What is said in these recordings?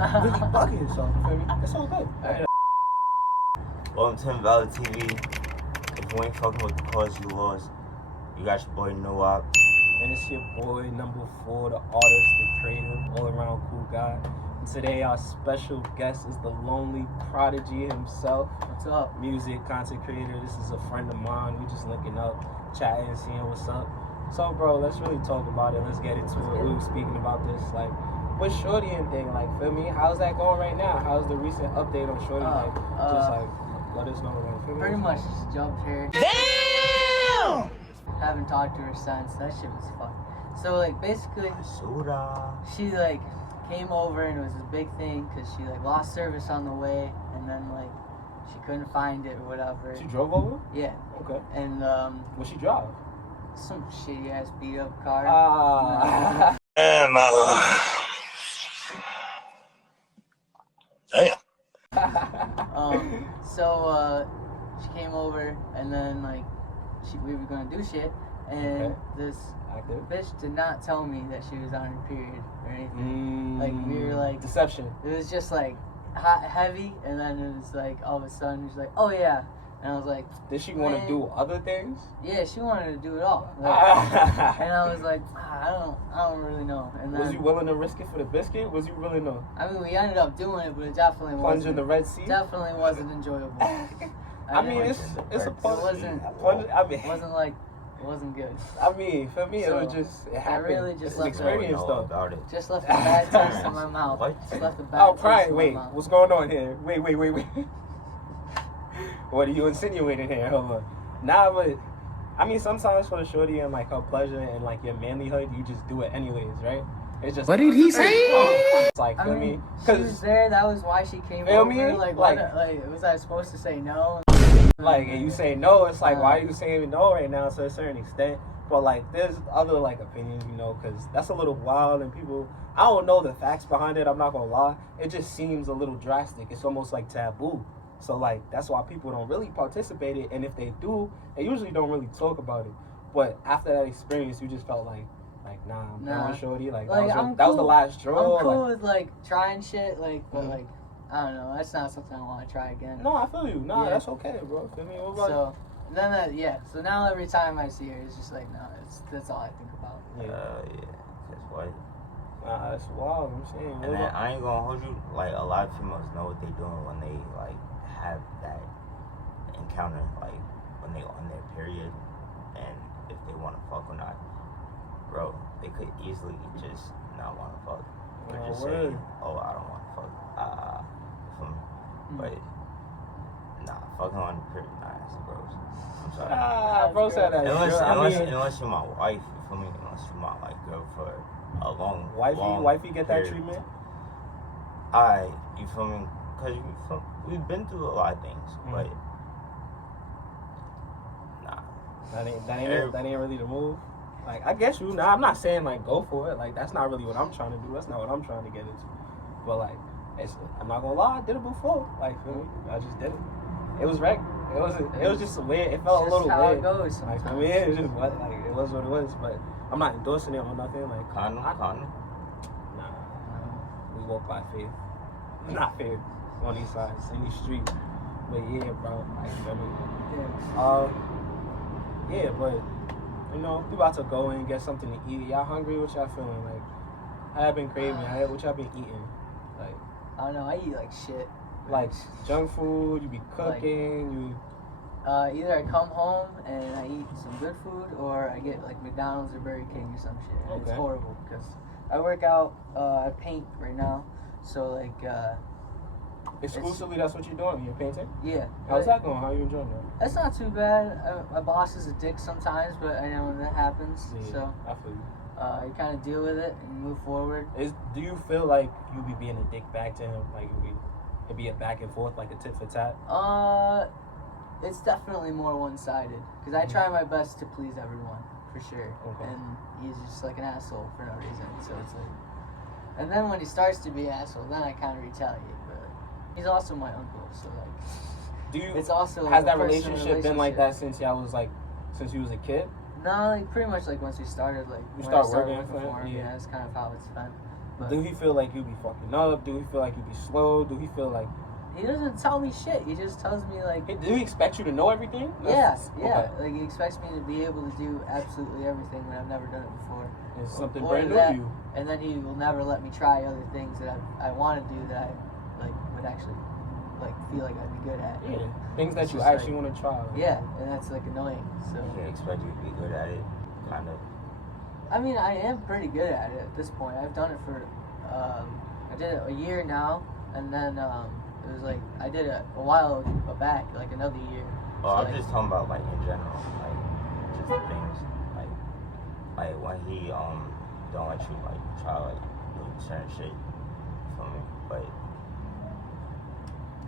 really bugging, so you feel me? It's all good. Right. Welcome to INVALID TV. If you ain't fucking with the cause, you lost. You got your boy Noah. And it's your boy number 4, the artist, the creative, all around cool guy. And today our special guest is the lonely prodigy himself. What's up? Music content creator. This is a friend of mine. We just linking up, chatting, seeing what's up. So bro, let's really talk about it. Let's get into it. We were speaking about this, like, with Shorty and thing, like, feel me? How's that going right now? How's the recent update on Shorty? Just let us know, like, feel me? Pretty much just jumped here. Damn! Haven't talked to her since. That shit was fun. So like basically, she like came over and it was this big thing because she like lost service on the way and then like she couldn't find it or whatever. She drove over? Yeah. Okay. And what she drive? some shitty ass beat up car. And damn. So she came over and then like we were gonna do shit and this bitch did not tell me that she was on her period or anything. Like we were like deception. It was just like hot, heavy, and then it was like all of a sudden she's like, oh yeah, and I was like, did she want to do other things? Yeah, she wanted to do it all. Like, and I was like, I don't really know. And then, was you willing to risk it for the biscuit? Was you really know? I mean, we ended up doing it, but it definitely plunge in the Red Sea. Definitely wasn't enjoyable. I mean, it's a plunge. It wasn't good. I mean, for me, so, it was just, it happened. I really just left experience though. About it. Just left a bad taste in my mouth. What? Just left a bad taste in my mouth. What's going on here? Wait. What are you insinuating here? Hold on. Nah, but I mean, sometimes for the shorty and like her pleasure and like your manlyhood, you just do it anyways, right? It's just. What did he say? It's like, I feel mean, me? She was there. That was why she came feel over. Me? Like, was I supposed to say no? Like, and you say no, it's like, why are you saying no right now to a certain extent? But like, there's other like opinions, you know, because that's a little wild and people. I don't know the facts behind it. I'm not gonna lie. It just seems a little drastic. It's almost like taboo. So like that's why people don't really participate in it, and if they do, they usually don't really talk about it. But after that experience, you just felt like nah, I'm done, shorty. Like that was the last straw. I'm cool with like trying shit, like, but like I don't know, that's not something I want to try again. No, I feel you. Nah, that's okay, bro. Feel me? So then so now every time I see her, it's just like that's all I think about. Yeah, that's white. Nah, that's wild. I'm saying. And then I ain't gonna hold you. Like a lot of females know what they doing when they like have that encounter, like when they on their period, and if they want to fuck or not, bro, they could easily just not want to fuck, or just say, oh, I don't want to fuck, but nah, fucking on the period, nah, that's gross. I'm sorry. Bro said that. Unless you're my wife, you feel me? Unless you're my like girl for a long wifey get that period. treatment. You feel me? Cause we've been through a lot of things, but nah. That ain't really the move. Like, I guess you. Nah, I'm not saying like go for it. Like, that's not really what I'm trying to do. That's not what I'm trying to get into. But like, I'm not gonna lie, I did it before. Like, feel me? I just did it. It was right. It was just weird. It felt a little how weird. It goes like, I mean, it just what like it was what it was. But I'm not endorsing it or nothing. Like, condom. Nah. We walk by faith, not faith. On these sides, in these streets. But yeah, bro. Like, I mean, yeah, but you know, we about to go and get something to eat. Y'all hungry? What y'all feeling? Like, I have been craving. What y'all been eating? Like, I don't know. I eat like shit. Like junk food. You be cooking. Either I come home and I eat some good food, or I get like McDonald's or Burger King or some shit. Okay. It's horrible because I work out. I paint right now, so like. Exclusively, that's what you're doing? You're painting? Yeah. How's that going? How are you enjoying that? That's not too bad. My boss is a dick sometimes, but I know when that happens. Yeah, so I feel you. You kind of deal with it and move forward. Do you feel like you be being a dick back to him? Like it'd be a back and forth, like a tit for tat? It's definitely more one-sided because I try my best to please everyone for sure, and he's just like an asshole for no reason. So it's like, and then when he starts to be an asshole, then I kind of retaliate. He's also my uncle, so like. It's also has that relationship been like that since you was a kid? No, like pretty much like once we started, like you start working for him. Yeah, that's kind of how it's been. But do he feel like you be fucking up? Do he feel like you be slow? Do he feel like he doesn't tell me shit. He just tells me like. do he expect you to know everything? Yeah. Okay. Like he expects me to be able to do absolutely everything when I've never done it before. It's something Or brand new that- to you. And then he will never let me try other things that I want to do that I like would actually like feel like I'd be good at. Yeah, things that It's you just actually want to try. Yeah, and that's like annoying. So He expect you to be good at it, kind of. I mean, I am pretty good at it at this point. I've done it for I did it a year now, and then it was like I did it a while back, like another year. Oh, So, I'm like, just talking about like in general, like just the things like when he don't let you like try like do certain shit for me, but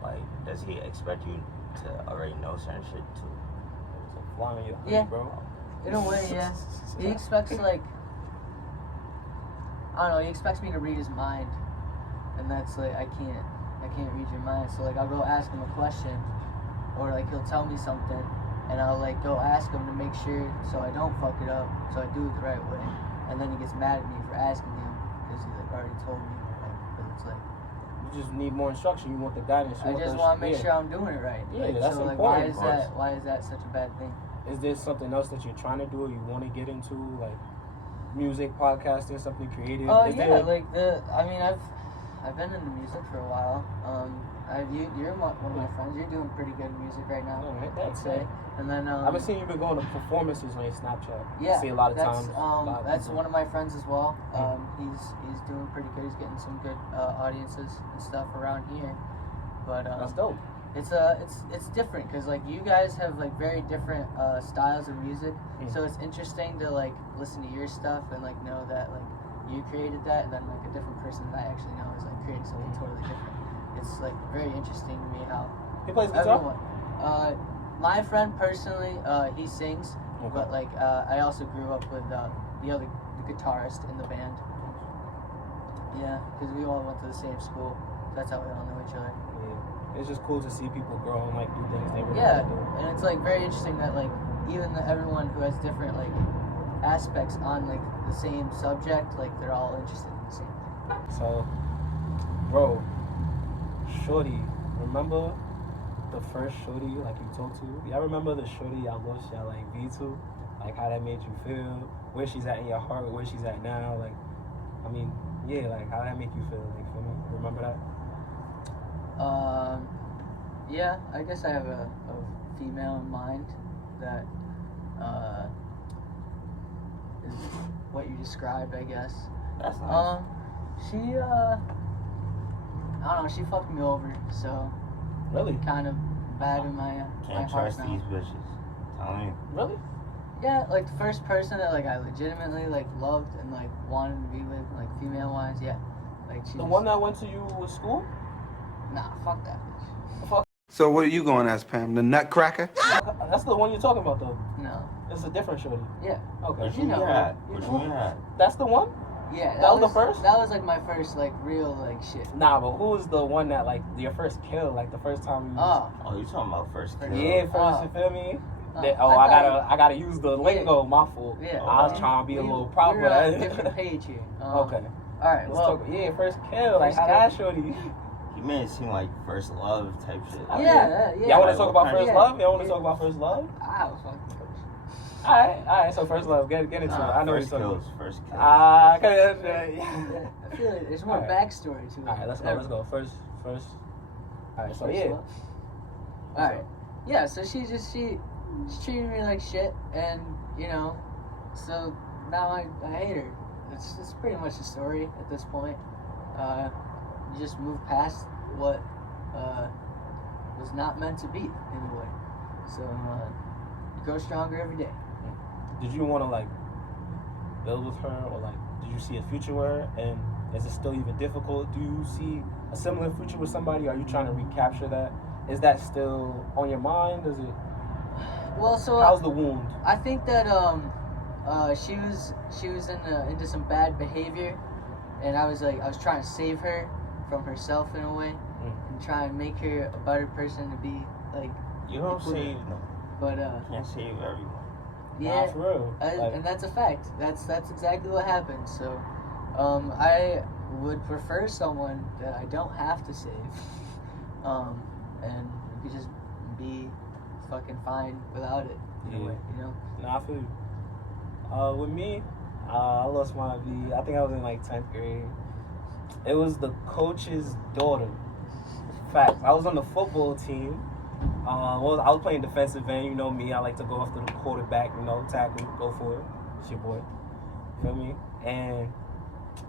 like does he expect you to already know certain shit too? It's a fly on your hoodie, Yeah. bro. in a way, yeah. He expects like I don't know. He expects me to read his mind, and that's like I can't read your mind. So like I'll go ask him a question, or like he'll tell me something, and I'll like go ask him to make sure so I don't fuck it up, so I do it the right way. And then he gets mad at me for asking him because he like already told me. Like, but it's like You just need more instruction. You want the guidance. You I just the- want to make yeah. sure I'm doing it right. Yeah, Like, that's so like important, why is that such a bad thing? Is there something else that you're trying to do or you want to get into, like music, podcasting, something creative? Oh Is yeah, there- like I mean I've been into music for a while. You're one of my friends. You're doing pretty good music right now. Oh, I'd that's say. it. And then I've been seeing you've been going to performances on your Snapchat. yeah, I see a lot of that's, times. a lot of that's people- one of my friends as well. He's doing pretty good. He's getting some good audiences and stuff around here. But That's dope. it's different because like you guys have like very different styles of music. Mm. So it's interesting to like listen to your stuff and like know that like you created that, and then like a different person that I actually know is like creating something totally different. It's like very interesting to me how He plays guitar? everyone. My friend personally, he sings, Okay. but like I also grew up with the guitarist in the band. Yeah, because we all went to the same school. That's how we all know each other. Yeah. It's just cool to see people grow and like do things they really Yeah, want to do. and it's like very interesting that like even everyone who has different like aspects on like the same subject, like they're all interested in the same thing. So, bro, shorty, remember the first shorty like you talked to? Y'all remember the shorty y'all lost y'all like V2? Like how that made you feel? Where she's at in your heart? Where she's at now? Like, I mean, yeah, like how that make you feel? Like, feel me? Remember that? Yeah, I guess I have a female in mind that is what you described, I guess. That's nice. She I don't know, she fucked me over, so Really? kind of bad in my Can't heart trust now. these bitches. Tell me. Really? Yeah, like the first person that like I legitimately like loved and like wanted to be with, like female wise, yeah. Like she The was- one that went to you with school? Nah, fuck that bitch. Fuck. So what are you going as, Pam? The Nutcracker? That's the one you're talking about though. No. It's a different shorty. Yeah. Okay. What You you know, at? you What know. you at? That's the one? Yeah. That was the first? That was like my first like real like shit. Nah, but who was the one that like your first kill? Like the first time you Oh. Oh, you talking about first kill? Yeah, first, Oh. you feel me? Oh, That- I I gotta use the lingo, my fault. Yeah. I was trying to be a little proper. We're on a different page here. Okay. All right. Let's Well. talk. Yeah, first kill. Like First how kill. that shorty. You made it seem like first love type shit. Yeah. Y'all want Like, to talk what about kind first of- love? Y'all want to Yeah. talk about first love? I was fucking. All right. So first love. Get into it. I know first you're talking. kills. First kills. Ah, okay. I feel like there's more Alright. backstory to it. All right, let's go. First. All right, so First yeah. love. All right. Yeah. So she's treating me like shit, and you know, so now I hate her. It's pretty much the story at this point. You just move past what was not meant to be in a way. So you grow stronger every day. Did you want to like build with her, or like did you see a future with her? And is it still even difficult? Do you see a similar future with somebody? Are you trying to recapture that? Is that still on your mind? Is it? Well, so How's the wound? I think that she was into some bad behavior, and I was trying to save her from herself in a way, and try and make her a better person to be like. You don't equal to- save. But Can't save everyone. yeah, Nah, for real. Like, and that's a fact. That's exactly what happened. So, would prefer someone that I don't have to save. And we could just be fucking fine without it. In a way, you know? Nah, I feel you. With me, I lost my V. I think I was in like 10th grade. It was the coach's daughter. Fact, I was on the football team. I was playing defensive end. You know me. I like to go after the quarterback. You know, tackle, go for it. It's your boy. Feel me? And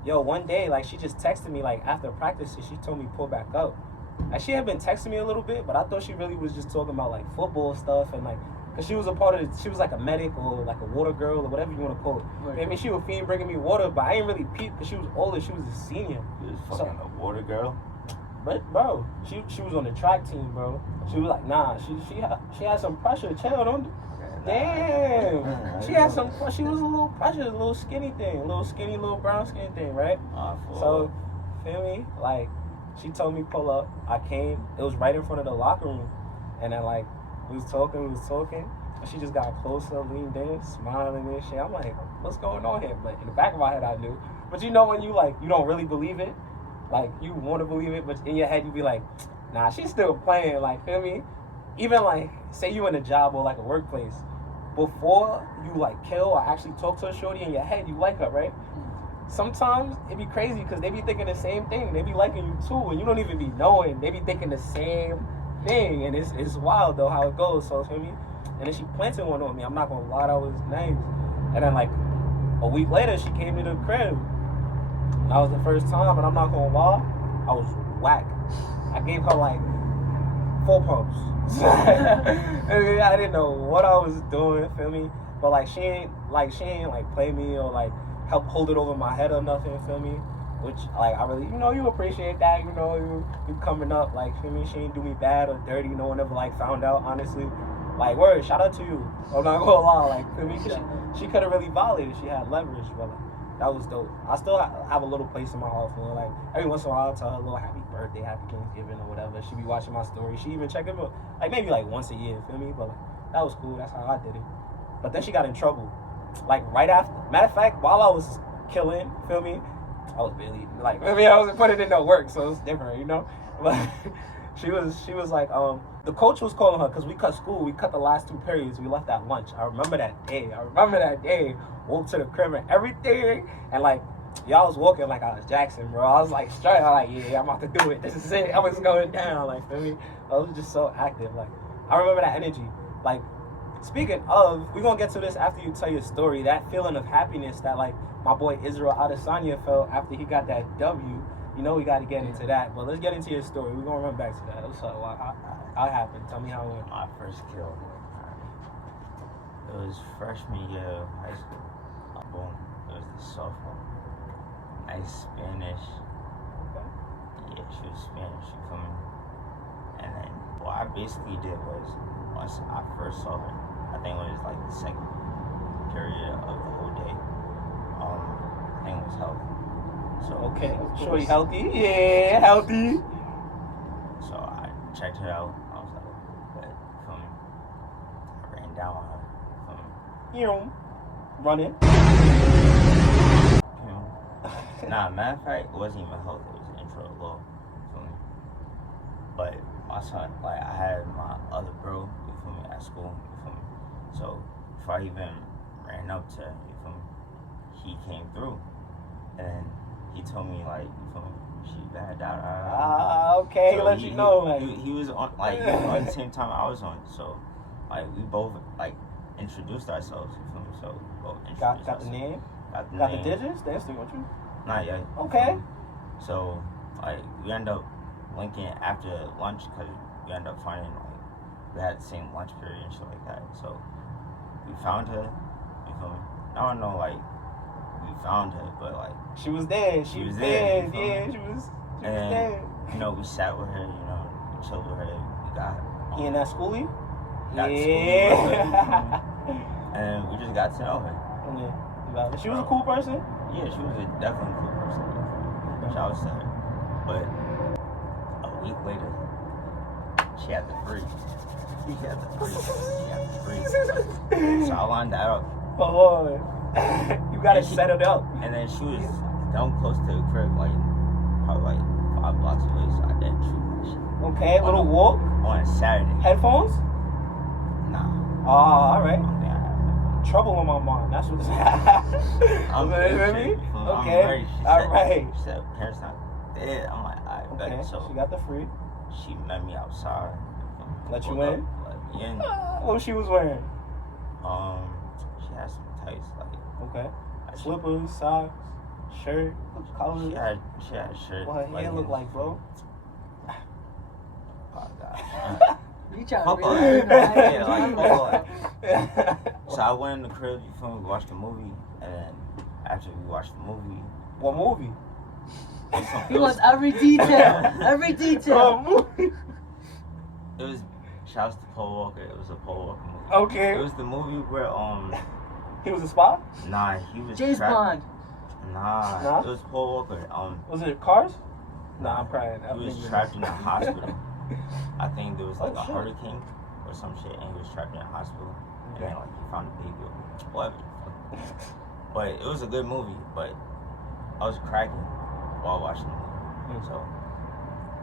yo, one day, like she just texted me like after practice, and she told me pull back up. Like she had been texting me a little bit, but I thought she really was just talking about like football stuff and like, cause she was a part of it. She was like a medic or like a water girl or whatever you want to call it. Right. I mean, she was fiend bringing me water, but I ain't really peep because she was older. She was a senior. You was fucking a water girl. But bro, she was on the track team, bro. She was like, nah, she had some pressure. Chill, don't. Damn. She had some. She was a little pressure, a little skinny thing, a little skinny, little brown skin thing, right? So, feel me? Like, she told me pull up. I came. It was right in front of the locker room, and then like we was talking, and she just got closer, leaned in, smiling and shit. I'm like, what's going on here? But in the back of my head, I knew. But you know when you like, you don't really believe it. Like, you want to believe it, but in your head, you be like, nah, she's still playing, like, feel me? Even, like, say you in a job or, like, a workplace, before you, like, kill or actually talk to a shorty in your head, you like her, right? Sometimes it be crazy because they be thinking the same thing. They be liking you, too, and you don't even be knowing. They be thinking the same thing, and it's wild, though, how it goes, so, feel me? And then she planted one on me. I'm not going to lie, that was nice. And then, like, a week later, she came to the crib. That was the first time, and I'm not gonna lie, I was whack. I gave her like 4 pumps. I didn't know what I was doing, feel me? But like she ain't play me or like help hold it over my head or nothing, feel me? Which like I really, you appreciate that, you coming up, like, feel me? She ain't do me bad or dirty. No one ever like found out, honestly. Like, word, shout out to you. I'm not gonna lie, like, feel me? She could have really violated. She had leverage, but like, that was dope. I still have a little place in my heart for her. Like, every once in a while, I'll tell her a little happy birthday, happy Thanksgiving, or whatever. She be watching my story. She even check it, like, maybe like once a year, feel me? But like, that was cool. That's how I did it. But then she got in trouble. Like, right after. Matter of fact, while I was killing, feel me? I was barely, like, I wasn't putting in no work, so it's different, But she was like, the coach was calling her because we cut school. We cut the last 2 periods. We left at lunch. I remember that day. Woke to the crib and everything. And like, y'all was walking like I was Jackson, bro. I was like straight. I'm like, yeah, I'm about to do it. This is it. I was going down. Like, feel me? I was just so active. Like, I remember that energy. Like, speaking of, we're going to get to this after you tell your story. That feeling of happiness that, like, my boy Israel Adesanya felt after he got that W. We got to get into that. But let's get into your story. We're going to run back to that. So, how it happened? Tell me how it went. My first kill. It was freshman year of high school. Boom. It was the sophomore. Nice Spanish. Yeah, she was Spanish. You feel me? And then what I basically did was, once I first saw her, I think it was like the second period of the whole day. I think it was healthy. So okay, sure you healthy? Yeah, healthy. So I checked her out. I was like, but feel me? I ran down on her. Feel me? Running. Nah, matter of fact, it wasn't even healthy. It was an intro to law. You feel me? But my son, like, I had my other bro, you feel me, at school, you feel me? So before I even ran up to her, you feel me, he came through. And he told me, like, you feel me, she bad, okay, so let you know, like. He was on, like, he was on the same time I was on. So, like, we both, like, introduced ourselves, you feel me? So we both introduced Got the name? Got the Got name. the digits? The Instagram, you? Not yet. Okay. So, like, we end up linking after lunch because we end up finding, like, we had the same lunch period and shit like that. So, we found her, you feel me? Now I know, like, we found her, but, like... She was there. She was there. Yeah, she was there. We sat with her, we chilled with her. We got her. He in that schoolie? Yeah. And we just got to know her. Yeah. She was a cool person? Yeah, she was definitely a cool person. Shout out to her. But a week later, she had the free. So I lined that up. Oh, you gotta set it up. And then she was down close to the crib, like probably like 5 blocks away, so I didn't shoot that shit. Okay, a little walk. On a Saturday. Headphones? Nah. Oh, all right. I don't think I have headphones. Trouble on my mind. That's what's I'm you hear me? I'm Okay. ready. All right. She said, parents not dead. I'm like, I Okay. bet. So She got the free. she met me outside. Let you Pulled in? up, let me in. What she was wearing? She had some tights, like Okay. I should- Slippers, socks, shirt, colors. She had a shirt. What her hair look like, bro? Oh god. You trying Fuck to all read that. it? Yeah, like fuck all that. So I went in the crib, you feel me, watched the movie, and then after we watched the movie, What movie? He wants every detail. Every detail. Movie. it was shouts to Paul Walker. It was a Paul Walker movie. Okay. It was the movie where He was a spy? nah, he was James trapped. Bond. Nah, it was Paul Walker. Was it Cars? Nah, I'm crying. He was trapped in a hospital. I think there was like Oh, a shit. hurricane or some shit, and he was trapped in a hospital. And then like he found a baby or whatever. But it was a good movie. But I was cracking while watching the movie. So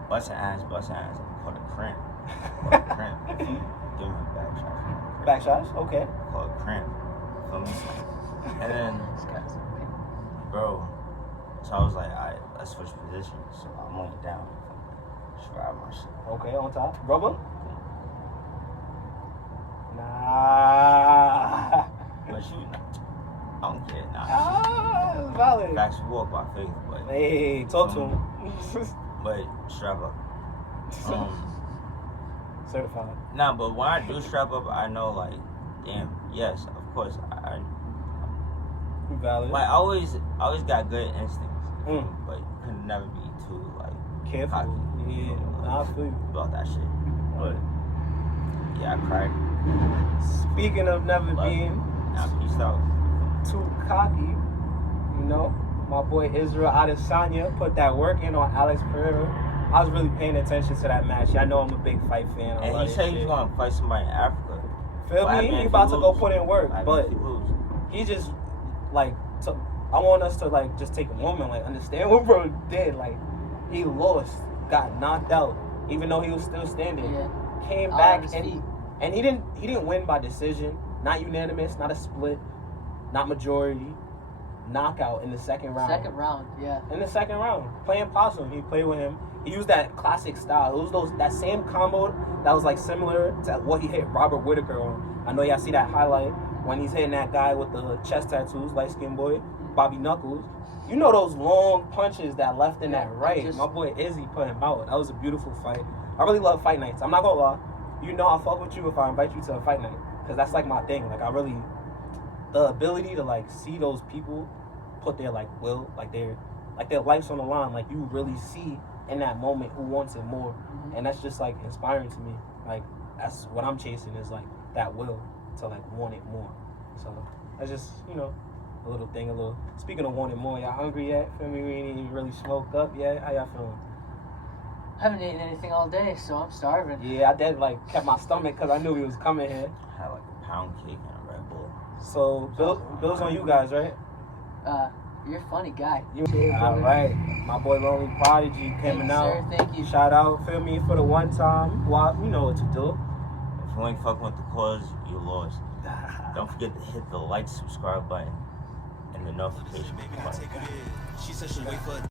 busting ass. Called a cramp. Give me a back shot. Back shots? Okay. Called a cramp. Feel me? And then, bro. So I was like, alright, let's switch positions. So I'm on it down. Just grab my shit. Okay, on top. Rubber? Nah. But she, I don't care. Nah. Ah, valid. Facts walk by faith, but Hey, talk to him. but strap up. Certified. Nah, but when I do strap up, I know like, damn, yes, of course, I Valid. like I always got good instincts, Mm. but you can never be too like Careful. cocky. Yeah, nah, I feel you. About that shit. But yeah, I cried. Speaking of never Love being Now peaced out. too cocky, you know, my boy Israel Adesanya put that work in on Alex Pereira. I was really paying attention to that match. I know I'm a big fight fan. I And love he this said shit. he's gonna fight somebody in Africa. Feel What me? happened He if about he to go lose? put in work, What happened but if he lose? he just like I want us to like just take a moment, like understand what bro did. Like he lost, got knocked out, even though he was still standing. Yeah. Came Out back on his and feet. he didn't win by decision, not unanimous, not a split, not majority, knockout in the second round. Second round, yeah. In the second round, playing possum, he played with him. He used that classic style. It was that same combo that was like similar to what he hit Robert Whitaker on. I know y'all see that highlight when he's hitting that guy with the chest tattoos, light skinned boy, Bobby Knuckles. You know those long punches that left and that right. My boy Izzy put him out. That was a beautiful fight. I really love fight nights. I'm not gonna lie. You know I'll fuck with you if I invite you to a fight night, because that's like my thing. Like I really, the ability to like see those people put their like will, like their life's on the line. Like you really see in that moment who wants it more, and that's just like inspiring to me. Like that's what I'm chasing, is like that will to like want it more. So that's just, you know, a little thing. Speaking of wanting more, y'all hungry yet? Feel me? We ain't even really smoked up yet. How y'all feeling? I haven't eaten anything all day, so I'm starving. Yeah, I did like kept my stomach because I knew he was coming here. I had like a pound cake and a Red Bull. So Bill's on you guys, right? You're a funny guy. All right, my boy Lonely Prodigy coming Thank you, out. sir. Thank you. Shout out, feel me, for the one time. Well, you know what to do. If you ain't fucking with the cause, you lost. Don't forget to hit the like, subscribe button, and the notification button. She said she'll wait for